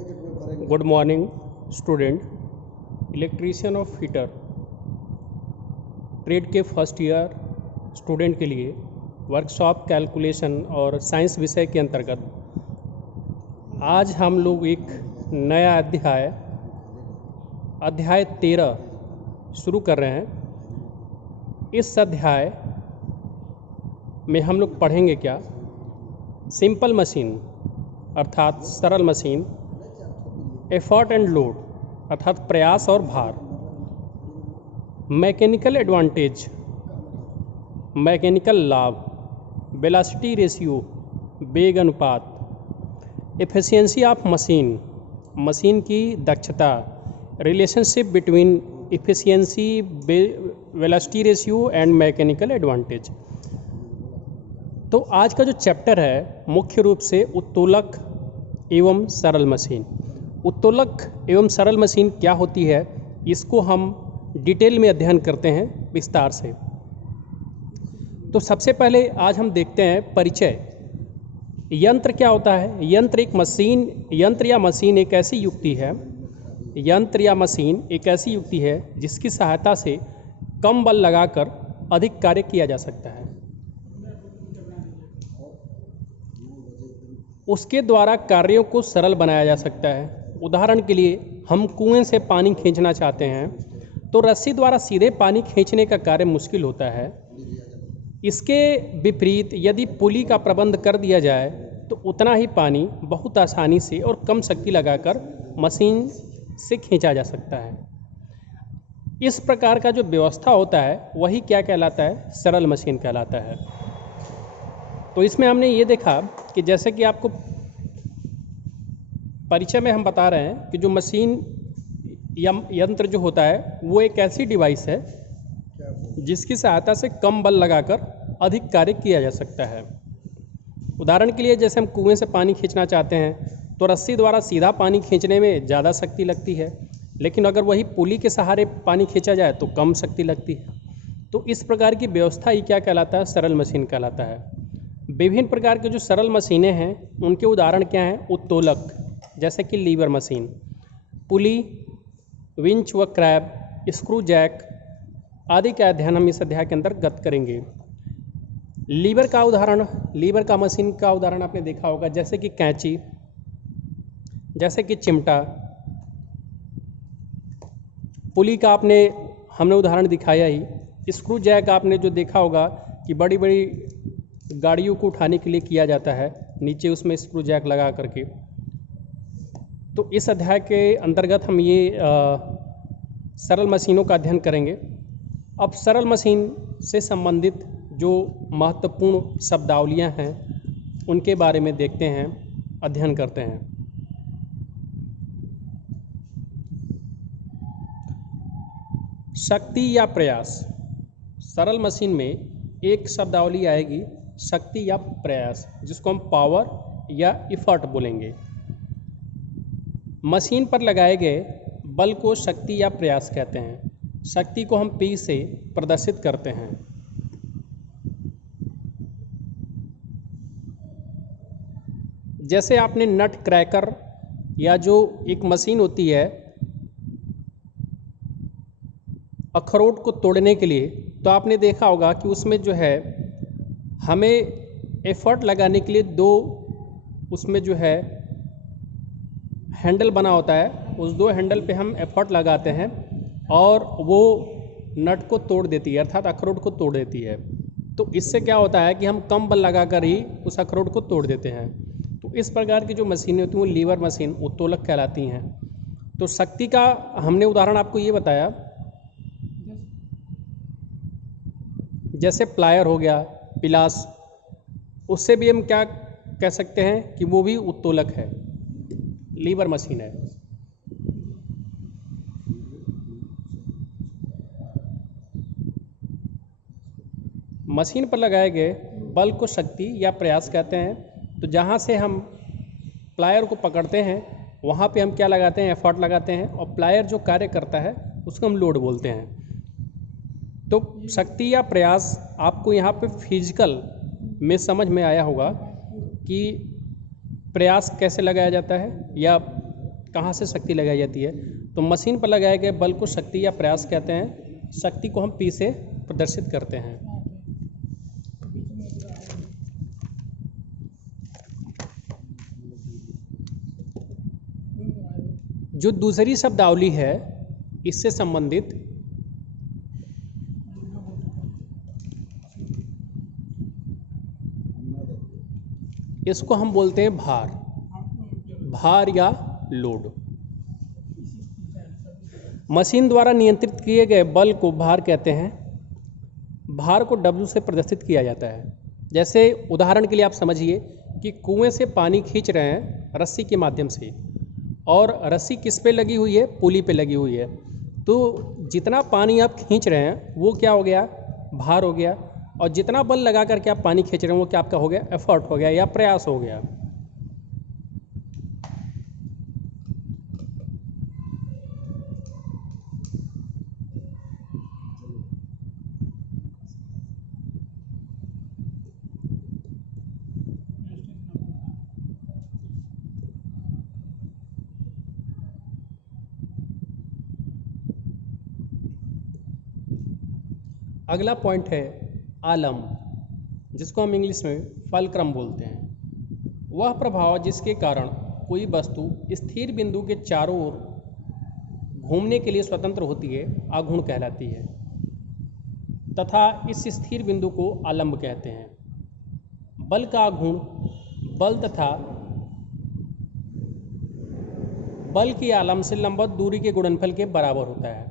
Good morning student. Electrician of heater trade के first year student के लिए workshop calculation और साइंस विषय के अंतर्गत आज हम लोग एक नया अध्याय 13 शुरू कर रहे हैं। इस अध्याय में हम लोग पढ़ेंगे क्या? सिंपल मशीन अर्थात सरल मशीन, एफर्ट एंड लोड अर्थात प्रयास और भार, मैकेनिकल एडवांटेज मैकेनिकल लाभ, वेलोसिटी रेशियो वेग अनुपात, एफिशिएंसी ऑफ मशीन मशीन की दक्षता, relationship between efficiency velocity ratio and mechanical advantage. तो आज का जो चैप्टर है मुख्य रूप से उत्तोलक एवं सरल मशीन। उत्तोलक एवं सरल मशीन क्या होती है, इसको हम डिटेल में अध्ययन करते हैं विस्तार से। तो सबसे पहले आज हम देखते हैं परिचय। यंत्र क्या होता है? यंत्र या मशीन एक ऐसी युक्ति है, यंत्र या मशीन एक ऐसी युक्ति है जिसकी सहायता से कम बल लगाकर अधिक कार्य किया जा सकता है। उसके द्वारा कार्यों को सरल बनाया जा सकता है। उदाहरण के लिए हम कुएं से पानी खींचना चाहते हैं तो रस्सी द्वारा सीधे पानी खींचने का कार्य मुश्किल होता है। इसके विपरीत यदि पुली का प्रबंध कर दिया जाए तो उतना ही पानी बहुत आसानी से और कम शक्ति लगाकर मशीन से खींचा जा सकता है। इस प्रकार का जो व्यवस्था होता है वही क्या कहलाता है? सरल मशीन कहलाता है। तो इसमें हमने ये देखा कि जैसे कि आपको परिचय में हम बता रहे हैं कि जो मशीन या यंत्र जो होता है वो एक ऐसी डिवाइस है जिसकी सहायता से कम बल लगाकर अधिक कार्य किया जा सकता है। उदाहरण के लिए जैसे हम कुएं से पानी खींचना चाहते हैं तो रस्सी द्वारा सीधा पानी खींचने में ज़्यादा शक्ति लगती है, लेकिन अगर वही पुली के सहारे पानी खींचा जाए तो कम शक्ति लगती है। तो इस प्रकार की व्यवस्था ही क्या कहलाता है? सरल मशीन कहलाता है। विभिन्न प्रकार के जो सरल मशीनें हैं उनके उदाहरण क्या हैं? उत्तोलक जैसे कि लीवर मशीन, पुली, विंच व क्रैब, स्क्रू जैक आदि का अध्ययन हम इस अध्याय के अंतर्गत करेंगे। लीवर का मशीन का उदाहरण आपने देखा होगा, जैसे कि कैंची, जैसे कि चिमटा। पुली का हमने उदाहरण दिखाया ही। स्क्रू जैक आपने जो देखा होगा कि बड़ी बड़ी गाड़ियों को उठाने के लिए किया जाता है, नीचे उसमें स्क्रू जैक लगा करके। तो इस अध्याय के अंतर्गत हम ये सरल मशीनों का अध्ययन करेंगे। अब सरल मशीन से संबंधित जो महत्वपूर्ण शब्दावलियां हैं उनके बारे में देखते हैं, अध्ययन करते हैं। शक्ति या प्रयास। सरल मशीन में एक शब्दावली आएगी शक्ति या प्रयास, जिसको हम पावर या इफर्ट बोलेंगे। मशीन पर लगाए गए बल को शक्ति या प्रयास कहते हैं। शक्ति को हम P से प्रदर्शित करते हैं। जैसे आपने नट क्रैकर या जो एक मशीन होती है अखरोट को तोड़ने के लिए, तो आपने देखा होगा कि उसमें जो है हमें एफर्ट लगाने के लिए दो उसमें जो है हैंडल बना होता है। उस दो हैंडल पे हम एफर्ट लगाते हैं और वो नट को तोड़ देती है, अर्थात अखरोट को तोड़ देती है। तो इससे क्या होता है कि हम कम बल लगाकर ही उस अखरोट को तोड़ देते हैं। तो इस प्रकार की जो मशीनें होती हैं वो लीवर मशीन, उत्तोलक कहलाती हैं। तो शक्ति का हमने उदाहरण आपको ये बताया, जैसे प्लायर हो गया, पिलास, उससे भी हम क्या कह सकते हैं कि वो भी उत्तोलक है, लीवर मशीन है। मशीन पर लगाए गए बल को शक्ति या प्रयास कहते हैं। तो जहाँ से हम प्लायर को पकड़ते हैं वहाँ पे हम क्या लगाते हैं? एफर्ट लगाते हैं, और प्लायर जो कार्य करता है उसको हम लोड बोलते हैं। तो शक्ति या प्रयास आपको यहाँ पे फिजिकल में समझ में आया होगा कि प्रयास कैसे लगाया जाता है या कहाँ से शक्ति लगाई जाती है? तो मशीन पर लगाए गए बल को शक्ति या प्रयास कहते हैं। शक्ति को हम P से प्रदर्शित करते हैं। जो दूसरी शब्दावली है इससे संबंधित इसको हम बोलते हैं भार या लोड। मशीन द्वारा नियंत्रित किए गए बल को भार कहते हैं। भार को W से प्रदर्शित किया जाता है। जैसे उदाहरण के लिए आप समझिए कि कुएं से पानी खींच रहे हैं रस्सी के माध्यम से, और रस्सी किस पे लगी हुई है? पुली पे लगी हुई है। तो जितना पानी आप खींच रहे हैं वो क्या हो गया? भार हो गया। और जितना बल लगा करके आप पानी खींच रहे हैं वो क्या आपका हो गया? एफर्ट हो गया या प्रयास हो गया। अगला पॉइंट है आलम, जिसको हम इंग्लिश में फलक्रम बोलते हैं। वह प्रभाव जिसके कारण कोई वस्तु स्थिर बिंदु के चारों ओर घूमने के लिए स्वतंत्र होती है आघूर्ण कहलाती है, तथा इस स्थिर बिंदु को आलम्ब कहते हैं। बल का आघूर्ण बल तथा बल की आलम्ब से लंबवत दूरी के गुणनफल के बराबर होता है।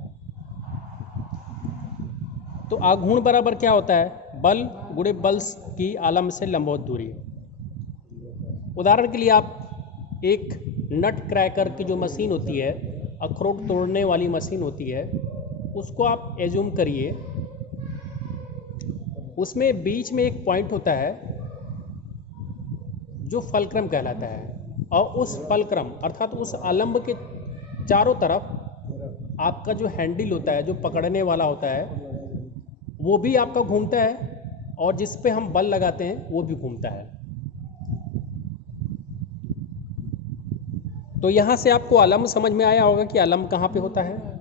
तो आघूर्ण बराबर क्या होता है? बल गुणे बल की आलम्ब से लंबवत दूरी। उदाहरण के लिए आप एक नट क्रैकर की जो मशीन होती है, अखरोट तोड़ने वाली मशीन होती है, उसको आप एज्यूम करिए। उसमें बीच में एक पॉइंट होता है जो फलक्रम कहलाता है, और उस फलक्रम अर्थात उस आलम्ब के चारों तरफ आपका जो हैंडल होता है, जो पकड़ने वाला होता है, वो भी आपका घूमता है, और जिस पे हम बल लगाते हैं वो भी घूमता है। तो यहाँ से आपको आलम्ब समझ में आया होगा कि आलम्ब कहाँ पे होता है।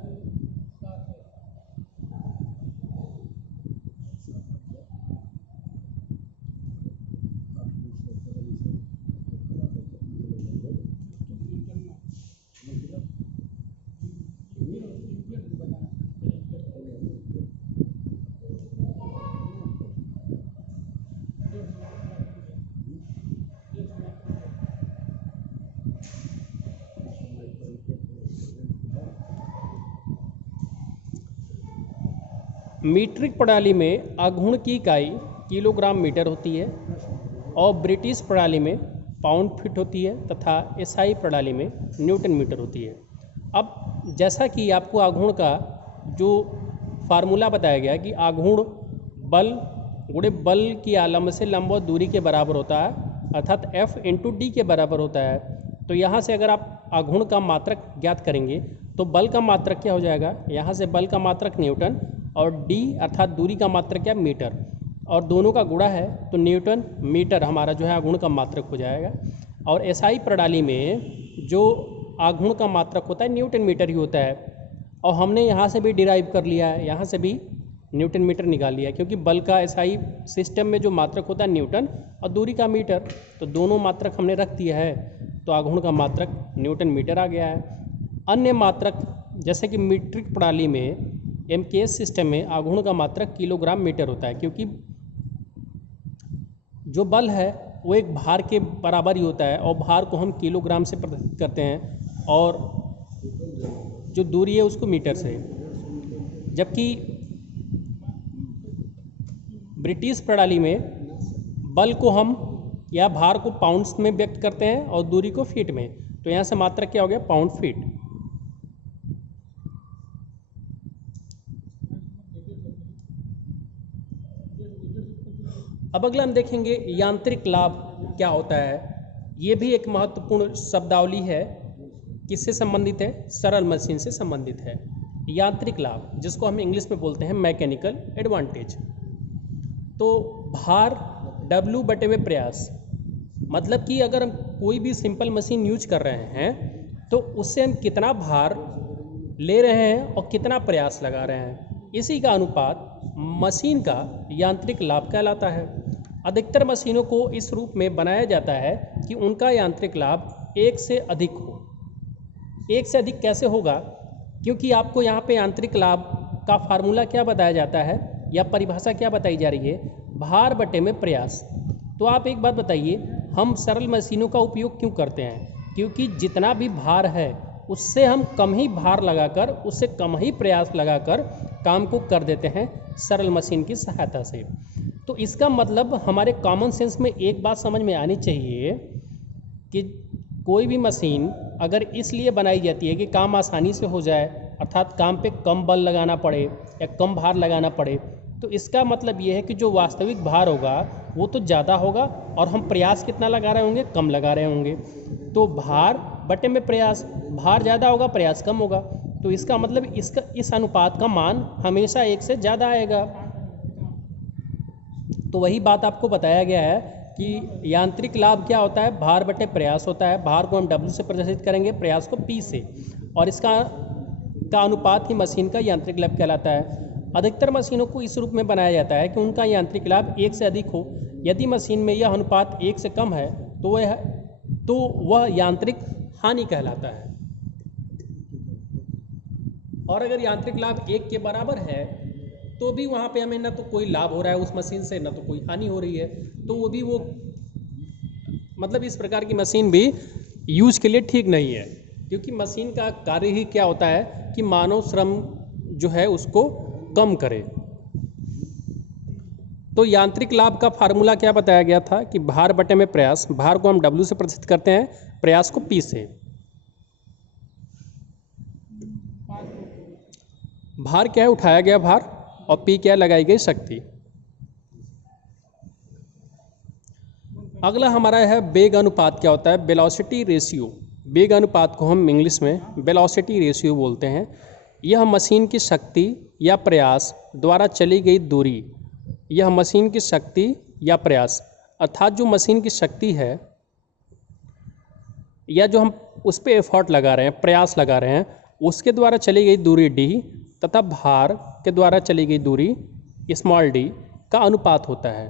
मीट्रिक प्रणाली में आघूर्ण की इकाई किलोग्राम मीटर होती है, और ब्रिटिश प्रणाली में पाउंड फीट होती है, तथा एसआई प्रणाली में न्यूटन मीटर होती है। अब जैसा कि आपको आघूर्ण का जो फार्मूला बताया गया कि आघूर्ण बल गुणे बल की आलम्ब से लंबवत दूरी के बराबर होता है, अर्थात F इंटू डी के बराबर होता है। तो यहाँ से अगर आप आघूर्ण का मात्रक ज्ञात करेंगे तो बल का मात्रक क्या हो जाएगा? यहाँ से बल का मात्रक न्यूटन, और d अर्थात दूरी का मात्रक क्या? मीटर, और दोनों का गुणा है तो न्यूटन मीटर हमारा जो है आघूर्ण का मात्रक हो जाएगा। और एसआई प्रणाली में जो आघूर्ण का मात्रक होता है न्यूटन मीटर ही होता है, और हमने यहाँ से भी डिराइव कर लिया है, यहाँ से भी न्यूटन मीटर निकाल लिया है, क्योंकि बल का एसआई सिस्टम में जो मात्रक होता है न्यूटन और दूरी का मीटर, तो दोनों मात्रक हमने रख दिया है, तो आघूर्ण का मात्रक न्यूटन मीटर आ गया है। अन्य मात्रक जैसे कि मीट्रिक प्रणाली में एमकेएस सिस्टम में आघूर्ण का मात्रक किलोग्राम मीटर होता है, क्योंकि जो बल है वो एक भार के बराबर ही होता है, और भार को हम किलोग्राम से प्रदर्शित करते हैं, और जो दूरी है उसको मीटर से। जबकि ब्रिटिश प्रणाली में बल को हम या भार को पाउंड्स में व्यक्त करते हैं और दूरी को फीट में। तो यहाँ से मात्रक क्या हो गया? Pound feet. अब अगला हम देखेंगे यांत्रिक लाभ क्या होता है। ये भी एक महत्वपूर्ण शब्दावली है। किससे संबंधित है? सरल मशीन से संबंधित है। यांत्रिक लाभ, जिसको हम इंग्लिश में बोलते हैं मैकेनिकल एडवांटेज। तो भार W बटे में प्रयास, मतलब कि अगर हम कोई भी सिंपल मशीन यूज कर रहे हैं तो उससे हम कितना भार ले रहे हैं और कितना प्रयास लगा रहे हैं, इसी का अनुपात मशीन का यांत्रिक लाभ कहलाता है। अधिकतर मशीनों को इस रूप में बनाया जाता है कि उनका यांत्रिक लाभ एक से अधिक हो। एक से अधिक कैसे होगा? क्योंकि आपको यहाँ पे यांत्रिक लाभ का फार्मूला क्या बताया जाता है या परिभाषा क्या बताई जा रही है? भार बटे में प्रयास। तो आप एक बात बताइए, हम सरल मशीनों का उपयोग क्यों करते हैं? क्योंकि जितना भी भार है उससे हम कम ही भार लगाकर, उससे कम ही प्रयास लगाकर काम को कर देते हैं सरल मशीन की सहायता से। तो इसका मतलब हमारे कॉमन सेंस में एक बात समझ में आनी चाहिए कि कोई भी मशीन अगर इसलिए बनाई जाती है कि काम आसानी से हो जाए, अर्थात काम पे कम बल लगाना पड़े या कम भार लगाना पड़े, तो इसका मतलब ये है कि जो वास्तविक भार होगा वो तो ज़्यादा होगा और हम प्रयास कितना लगा रहे होंगे? कम लगा रहे होंगे। तो भार बटे में प्रयास, भार ज़्यादा होगा, प्रयास कम होगा, तो इसका मतलब इस अनुपात का मान हमेशा एक से ज़्यादा आएगा। तो वही बात आपको बताया गया है कि यांत्रिक लाभ क्या होता है? भार बटे प्रयास होता है। भार को हम W से प्रदर्शित करेंगे, प्रयास को P से, और इसका अनुपात ही मशीन का यांत्रिक लाभ कहलाता है। अधिकतर मशीनों को इस रूप में बनाया जाता है कि उनका यांत्रिक लाभ एक से अधिक हो। यदि मशीन में यह अनुपात एक से कम है तो वह यांत्रिक हानि कहलाता है। और अगर यांत्रिक लाभ एक के बराबर है तो भी वहाँ पे हमें ना तो कोई लाभ हो रहा है उस मशीन से, ना तो कोई हानि हो रही है, तो वो मतलब इस प्रकार की मशीन भी यूज के लिए ठीक नहीं है। क्योंकि मशीन का कार्य ही क्या होता है कि मानव श्रम जो है उसको कम करे। तो यांत्रिक लाभ का फार्मूला क्या बताया गया था कि भार बटे में प्रयास। भार को हम W से प्रदर्शित करते हैं, प्रयास को P से। भार क्या है? उठाया गया भार, और P क्या है? लगाई गई शक्ति। अगला हमारा है वेग अनुपात। क्या होता है? Velocity ratio. वेग अनुपात को हम इंग्लिश में वेलोसिटी रेशियो बोलते हैं। यह मशीन की शक्ति या प्रयास द्वारा चली गई दूरी, यह मशीन की शक्ति या प्रयास, अर्थात जो मशीन की शक्ति है या जो हम उस पर एफर्ट लगा रहे हैं, प्रयास लगा रहे हैं, उसके द्वारा चली गई दूरी D तथा भार के द्वारा चली गई दूरी स्मॉल d का अनुपात होता है।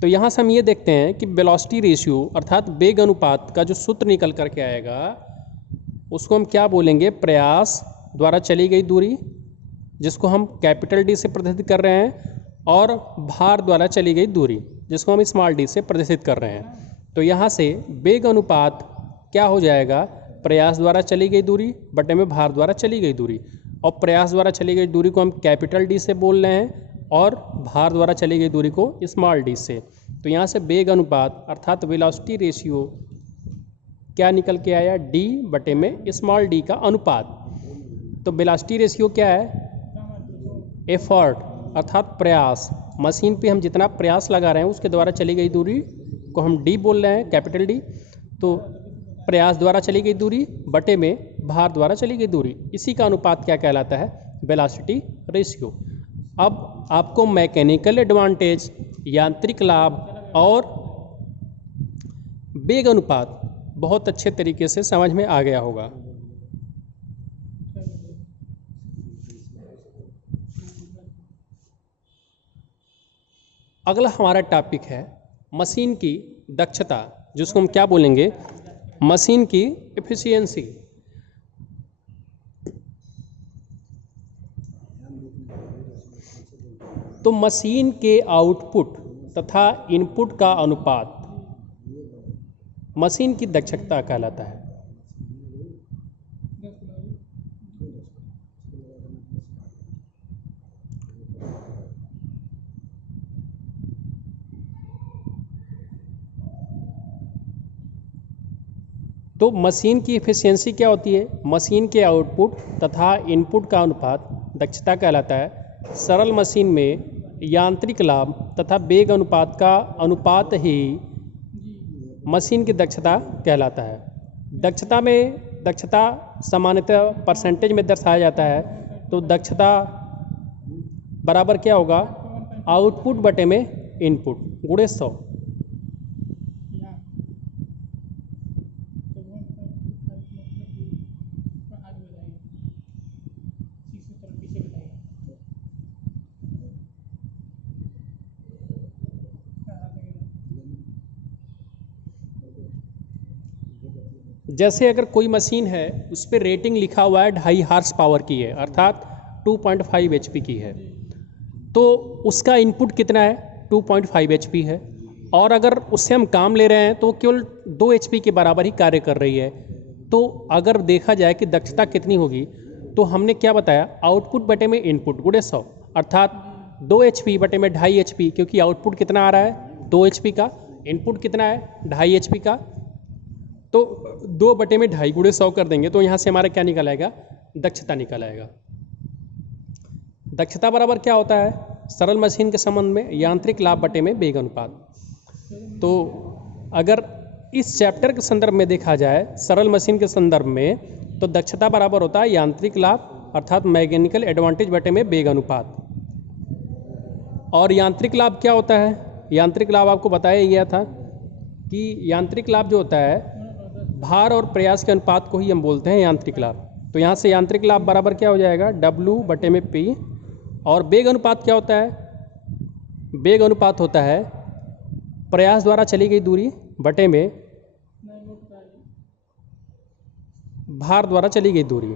तो यहाँ से हम ये देखते हैं कि वेलोसिटी रेशियो अर्थात वेग अनुपात का जो सूत्र निकल करके आएगा उसको हम क्या बोलेंगे? प्रयास द्वारा चली गई दूरी, जिसको हम कैपिटल D से प्रदर्शित कर रहे हैं, और भार द्वारा चली गई दूरी, जिसको हम स्मॉल d से प्रदर्शित कर रहे हैं। तो यहाँ से वेग अनुपात क्या हो जाएगा? प्रयास द्वारा चली गई दूरी बटे में भार द्वारा चली गई दूरी, और प्रयास द्वारा चली गई दूरी को हम कैपिटल D से बोल रहे हैं और भार द्वारा चली गई दूरी को स्मॉल d से। तो यहाँ से वेग अनुपात अर्थात वेलोसिटी रेशियो क्या निकल के आया? D बटे में स्मॉल d का अनुपात। तो वेलोसिटी रेशियो क्या है? एफर्ट अर्थात प्रयास, मशीन पे हम जितना प्रयास लगा रहे हैं उसके द्वारा चली गई दूरी को हम D बोल रहे हैं, कैपिटल D। तो प्रयास द्वारा चली गई दूरी बटे में भार द्वारा चली गई दूरी, इसी का अनुपात क्या कहलाता है? Velocity ratio. अब आपको मैकेनिकल एडवांटेज, यांत्रिक लाभ और वेग अनुपात बहुत अच्छे तरीके से समझ में आ गया होगा। अगला हमारा टॉपिक है मशीन की दक्षता, जिसको हम क्या बोलेंगे? मशीन की एफिशिएंसी। तो मशीन के आउटपुट तथा इनपुट का अनुपात मशीन की दक्षता कहलाता है। तो मशीन की एफिशिएंसी क्या होती है? मशीन के आउटपुट तथा इनपुट का अनुपात दक्षता कहलाता है। सरल मशीन में यांत्रिक लाभ तथा वेग अनुपात का अनुपात ही मशीन की दक्षता कहलाता है। दक्षता सामान्यतः परसेंटेज में दर्शाया जाता है। तो दक्षता बराबर क्या होगा? आउटपुट बटे में इनपुट गुणे 100। जैसे अगर कोई मशीन है उस पर रेटिंग लिखा हुआ है 2.5 हार्स पावर की है, अर्थात 2.5 HP की है, तो उसका इनपुट कितना है? 2.5 HP है। और अगर उससे हम काम ले रहे हैं तो केवल 2 HP के बराबर ही कार्य कर रही है। तो अगर देखा जाए कि दक्षता कितनी होगी, तो हमने क्या बताया? आउटपुट बटे में इनपुट गुणे 100, अर्थात 2 HP बटे में 2.5 HP, क्योंकि आउटपुट कितना आ रहा है? 2 HP का। इनपुट कितना है? 2.5 HP का। तो 2 बटे में 2.5 गुणे 100 कर देंगे तो यहाँ से हमारा क्या निकल आएगा? दक्षता निकल आएगा। दक्षता बराबर क्या होता है सरल मशीन के संबंध में? यांत्रिक लाभ बटे में वेग अनुपात। तो अगर इस चैप्टर के संदर्भ में देखा जाए, सरल मशीन के संदर्भ में, तो दक्षता बराबर होता है यांत्रिक लाभ अर्थात मैकेनिकल एडवांटेज बटे में वेग अनुपात। और यांत्रिक लाभ क्या होता है? यांत्रिक लाभ आपको बताया गया था कि यांत्रिक लाभ जो होता है भार और प्रयास के अनुपात को ही हम बोलते हैं यांत्रिक लाभ। तो यहाँ से यांत्रिक लाभ बराबर क्या हो जाएगा? W बटे में P। और वेग अनुपात क्या होता है? वेग अनुपात होता है प्रयास द्वारा चली गई दूरी बटे में भार द्वारा चली गई दूरी।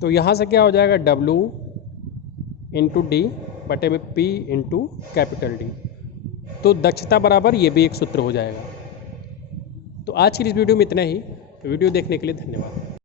तो यहाँ से क्या हो जाएगा? W इंटू D बटे में P इंटू कैपिटल D। तो दक्षता बराबर ये भी एक सूत्र हो जाएगा। तो आज की इस वीडियो में इतना ही। वीडियो देखने के लिए धन्यवाद।